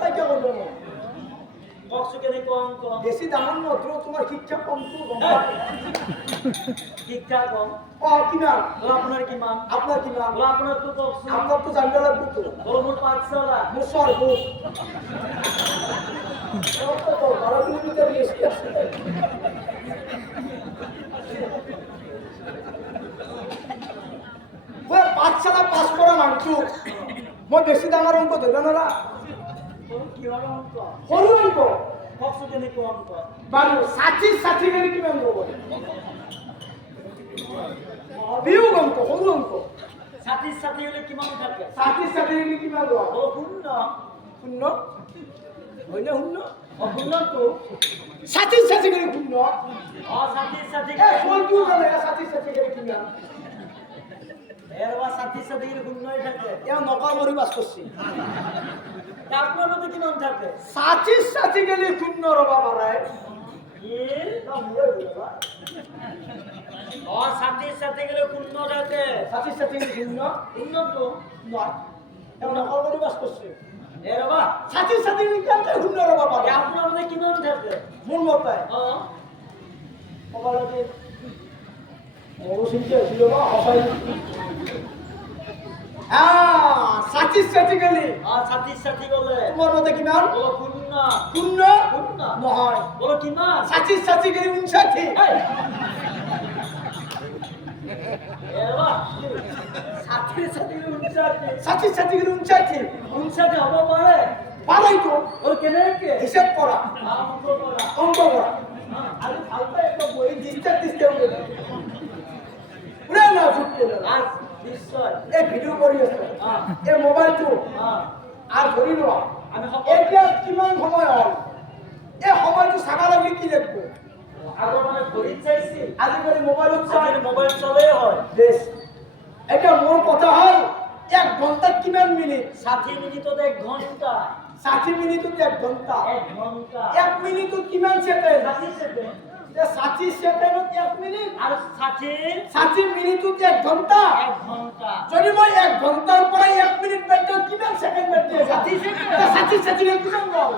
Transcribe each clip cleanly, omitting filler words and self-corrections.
তাই কে বলবো বক্সকে দেখো অঙ্ক বেশি দাম মাত্র তোমার শিক্ষা কম তো শিক্ষা কম ও কিনা আপনার কি মান আপনার কি নাম আপনার তো বক্স আপনার তো জানতে লাগবে তো বলো মোট 500 মুসর বুক 12 কিলোমিটার বেশি আছে ওই পাঁচশালা পাস করা মানছু মই বেশি দামের অঙ্ক ধরে না কি হলো অঙ্ক সরু অঙ্ক বক্সকে দেখো অঙ্ক বারো ষাঠি গেলে কিমান হবো বিয়োগ অঙ্ক সরু অঙ্ক সাথী হলে কি মান থাকে ষাঠি গেলে কিমান হবো ও শূন্য শূন্য হয় না শূন্য অশূন্য তো ষাঠি গেলে শূন্য ও সাথী ফলটু জানে ষাঠি গেলে কিমান এর বা সাথী গেলে শূন্যই থাকে এও নকল মরি বাস করছি আপনার মধ্যে কি মান থাকে ষাঠি গেলে শূন্য রবা বাড়ায় ও সাথী গেলে শূন্য থাকে ষাঠি গেলে শূন্য শূন্য তো নয় এও নকল মরি বাস করছে এর বা ষাঠি গেলে কেমন শূন্য রবা বাড়ায় আপনার মধ্যে কি মান থাকে মূল মতায় ও কপালতে বড় সিংকে ছিল না হসাই ষাঠি গেলে আর সাথী বলে তোমার মতে কি নাম বলো শূন্য শূন্য শূন্য নহয় বলো কি মান ষাঠি গেলে 59 এর বা সাথী গেলে 59 59 হবো পারে পালাই তো ওর কেনে কে হিসাব করা অঙ্ক করা অঙ্ক করা আরে ফালতু একটা বই দিতে হবে পুরা না ফুটতে আর নিশ্চয় এই ভিডিও করি আছে এই মোবাইলটো আর ধরি ল আমি এতিয়া কিমান সময় হল এই সময়টো চাবা লাগি কি লিখবো আগৰ মানে ঘড়ী চাইছি আজিকালি মোবাইলত চাই মোবাইল চলে হয় বেশ এটা মোৰ কথা হল 1 ঘন্টাত কিমান মিনিট 60 মিনিটত 1 ঘন্টা 60 মিনিটত 1 ঘন্টা 1 ঘন্টা 1 মিনিটত কিমান সেকেন্ড 60 সেকেন্ড 60 সেকেন্ডত 1 মিনিট আর 60 মিনিটত 1 ঘন্টা 1 ঘন্টা যদি মই 1 ঘন্টাৰ পৰা 1 মিনিট বাদ কিমান সেকেন্ড বাদ 60 সেকেন্ড 60 এর কিমান গল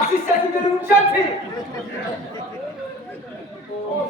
60 গেলে 59